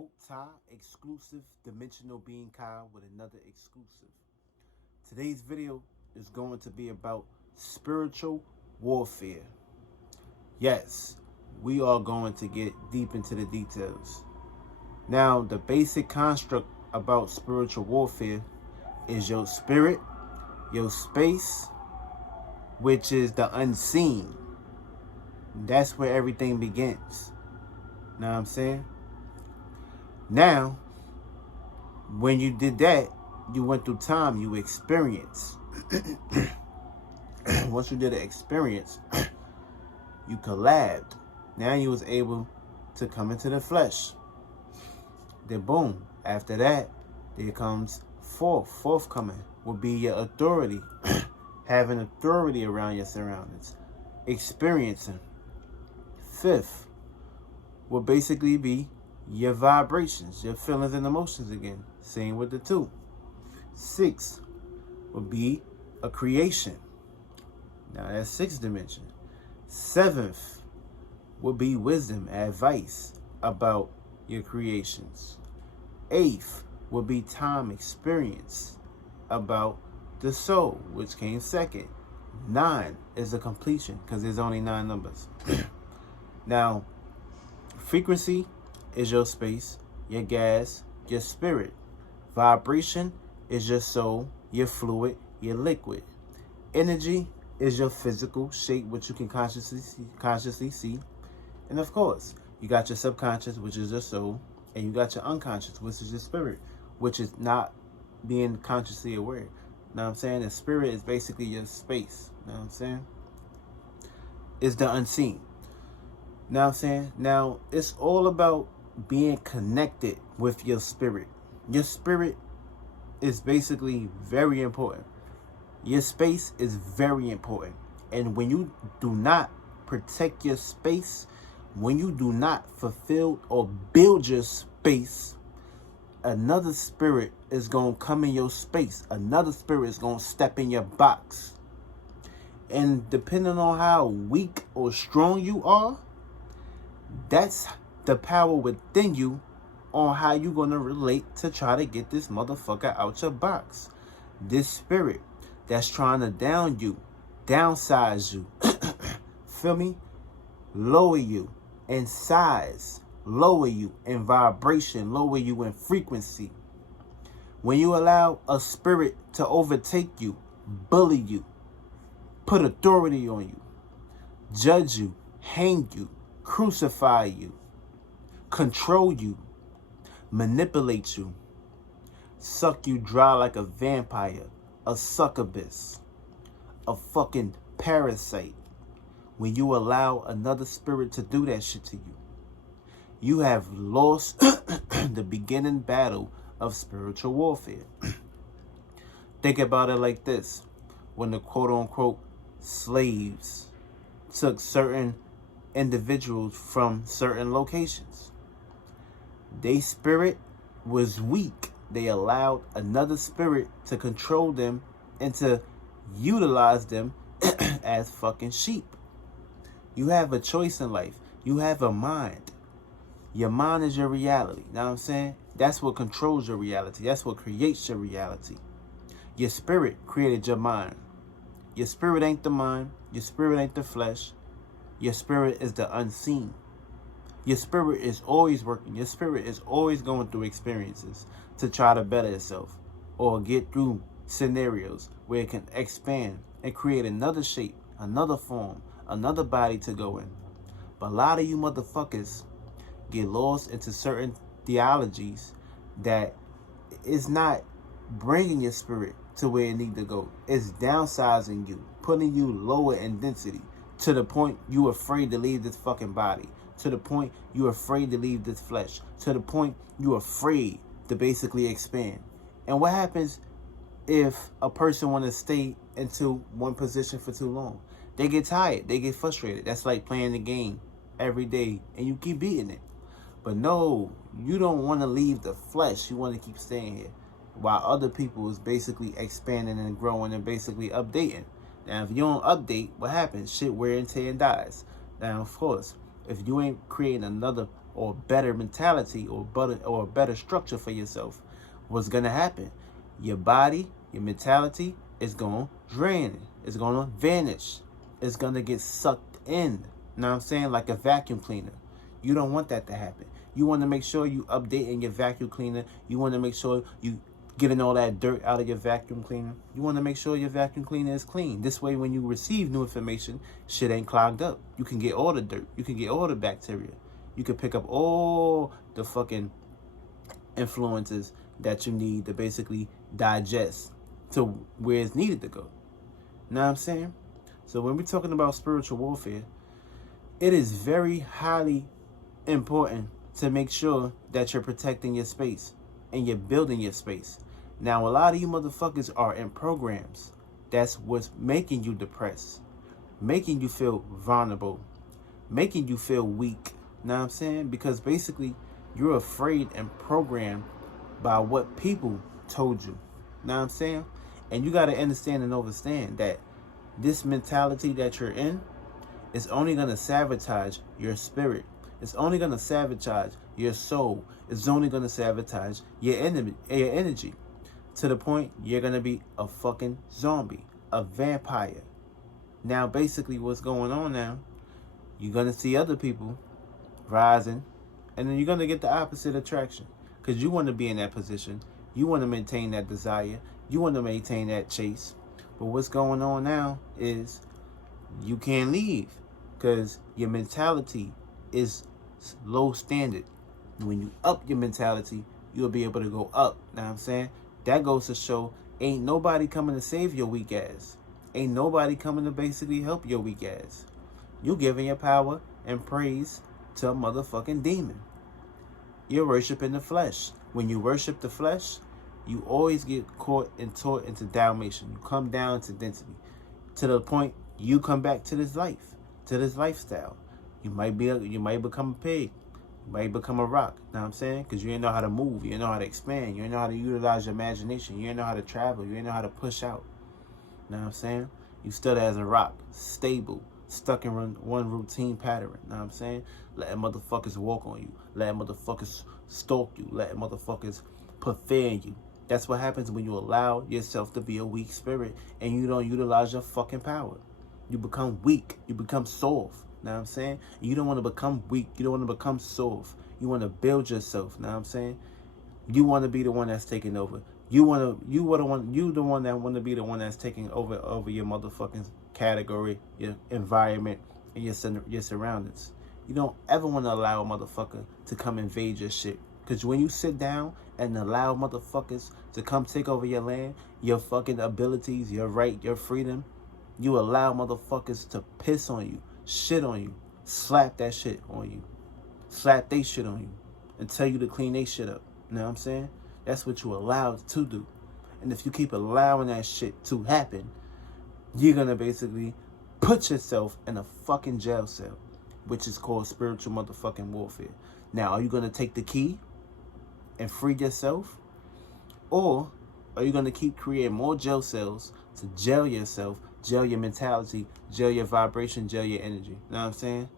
multi-exclusive dimensional being Kyle with another exclusive. Today's video is going to be about spiritual warfare. Yes, we are going to get deep into the details. Now, the basic construct about spiritual warfare is your spirit, your space, which is the unseen. That's where everything begins. Know what I'm saying? Now, when you did that, you went through time, you experienced. Once you did an experience, you collabed. Now you was able to come into the flesh. Then boom, after that, there comes forthcoming will be your authority. Having authority around your surroundings. Experiencing. Fifth will basically be your vibrations, your feelings and emotions again. Same with the 2. 6 will be a creation. Now that's 6th dimension. 7th will be wisdom, advice about your creations. 8th will be time, experience about the soul, which came 2nd. 9 is the completion because there's only 9 numbers. Now, frequency is your space, your gas, your spirit. Vibration is your soul, your fluid, your liquid. Energy is your physical shape, which you can consciously see. And of course, you got your subconscious, which is your soul, and you got your unconscious, which is your spirit, which is not being consciously aware. Know what I'm saying? The spirit is basically your space. Know what I'm saying? It's the unseen. Know what I'm saying? Now, it's all about being connected with your spirit. Your spirit is basically very important. Your space is very important. And when you do not protect your space, when you do not fulfill or build your space, another spirit is going to come in your space. Another spirit is going to step in your box. And depending on how weak or strong you are, that's the power within you on how you're going to relate to try to get this motherfucker out your box. This spirit that's trying to down you, downsize you, feel me? Lower you in size, lower you in vibration, lower you in frequency. When you allow a spirit to overtake you, bully you, put authority on you, judge you, hang you, crucify you, control you, manipulate you, suck you dry like a vampire, a succubus, a fucking parasite. When you allow another spirit to do that shit to you, you have lost the beginning battle of spiritual warfare. Think about it like this. When the quote-unquote slaves took certain individuals from certain locations, their spirit was weak. They allowed another spirit to control them and to utilize them as fucking sheep. You have a choice in life. You have a mind. Your mind is your reality. Know what I'm saying? That's what controls your reality. That's what creates your reality. Your spirit created your mind. Your spirit ain't the mind. Your spirit ain't the flesh. Your spirit is the unseen. Your spirit is always working. Your spirit is always going through experiences to try to better itself or get through scenarios where it can expand and create another shape, another form, another body to go in. But a lot of you motherfuckers get lost into certain theologies that is not bringing your spirit to where it need to go. It's downsizing you, putting you lower in density to the point you afraid to leave this fucking body, to the point you afraid to leave this flesh, to the point you afraid to basically expand. And what happens if a person want to stay into one position for too long? They get tired. They get frustrated. That's like playing the game every day and you keep beating it. But no, you don't want to leave the flesh. You want to keep staying here. While other people is basically expanding and growing and basically updating. Now, if you don't update, what happens? Shit wear and tear and dies. Now, of course, if you ain't creating another or better mentality or a better structure for yourself, what's going to happen? Your body, your mentality is going to drain. It's going to vanish. It's going to get sucked in. You know what I'm saying? Like a vacuum cleaner. You don't want that to happen. You want to make sure you updating your vacuum cleaner. You want to make sure you getting all that dirt out of your vacuum cleaner. You want to make sure your vacuum cleaner is clean. This way, when you receive new information, shit ain't clogged up. You can get all the dirt. You can get all the bacteria. You can pick up all the fucking influences that you need to basically digest to where it's needed to go. Know what I'm saying? So when we're talking about spiritual warfare, it is very highly important to make sure that you're protecting your space and you're building your space. Now, a lot of you motherfuckers are in programs. That's what's making you depressed, making you feel vulnerable, making you feel weak. Know what I'm saying? Because basically, you're afraid and programmed by what people told you. Know what I'm saying? And you got to understand and understand that this mentality that you're in is only going to sabotage your spirit. It's only going to sabotage your soul. It's only going to sabotage your energy. To the point you're going to be a fucking zombie, a vampire. Now, basically, what's going on now, you're going to see other people rising, and then you're going to get the opposite attraction. Because you want to be in that position. You want to maintain that desire. You want to maintain that chase. But what's going on now is you can't leave because your mentality is low standard. When you up your mentality, you'll be able to go up. Know what I'm saying? That goes to show ain't nobody coming to save your weak ass. Ain't nobody coming to basically help your weak ass. You giving your power and praise to a motherfucking demon. You're worshiping the flesh. When you worship the flesh, you always get caught and taught into Dalmatian. You come down to density. To the point you come back to this life, to this lifestyle. You might become a pig. You might become a rock. Know what I'm saying? Because you didn't know how to move. You didn't know how to expand. You didn't know how to utilize your imagination. You didn't know how to travel. You didn't know how to push out. Know what I'm saying? You stood as a rock, stable, stuck in one routine pattern. Know what I'm saying? Letting motherfuckers walk on you. Letting motherfuckers stalk you. Letting motherfuckers put fear in you. That's what happens when you allow yourself to be a weak spirit and you don't utilize your fucking power. You become weak. You become soft. Know what I'm saying? You don't want to become weak. You don't want to become soft. You want to build yourself. Know what I'm saying? You want to be the one that's taking over. You the one that want to be the one that's taking over your motherfucking category, your environment, and your surroundings. You don't ever want to allow a motherfucker to come invade your shit. Because when you sit down and allow motherfuckers to come take over your land, your fucking abilities, your right, your freedom, you allow motherfuckers to piss on you, shit on you, slap that shit on you, slap they shit on you, and tell you to clean they shit up. You know what I'm saying? That's what you allowed to do. And if you keep allowing that shit to happen, you're going to basically put yourself in a fucking jail cell, which is called spiritual motherfucking warfare. Now, are you going to take the key and free yourself? Or are you going to keep creating more jail cells to jail yourself, jail your mentality, jail your vibration, jail your energy? You know what I'm saying?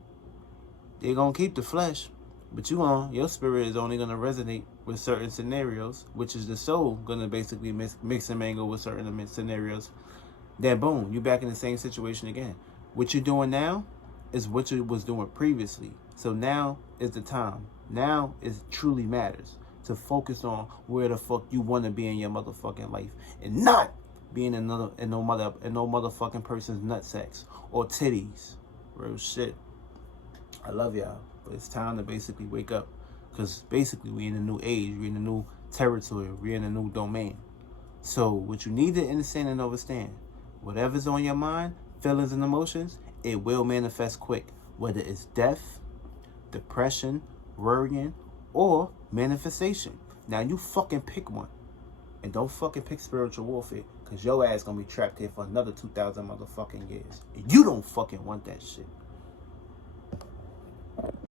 They're going to keep the flesh, but your spirit is only going to resonate with certain scenarios, which is the soul going to basically mix and mingle with certain scenarios. Then boom, you're back in the same situation again. What you're doing now is what you was doing previously. So now is the time. Now it truly matters to focus on where the fuck you want to be in your motherfucking life, and not being in no motherfucking person's nutsacks or titties. Real shit. I love y'all, but it's time to basically wake up, because basically we in a new age, we in a new territory, we in a new domain. So what you need to understand and understand, whatever's on your mind, feelings and emotions, it will manifest quick, whether it's death, depression, worrying, or manifestation. Now you fucking pick one, and don't fucking pick spiritual warfare, because your ass gonna be trapped here for another 2,000 motherfucking years, and you don't fucking want that shit.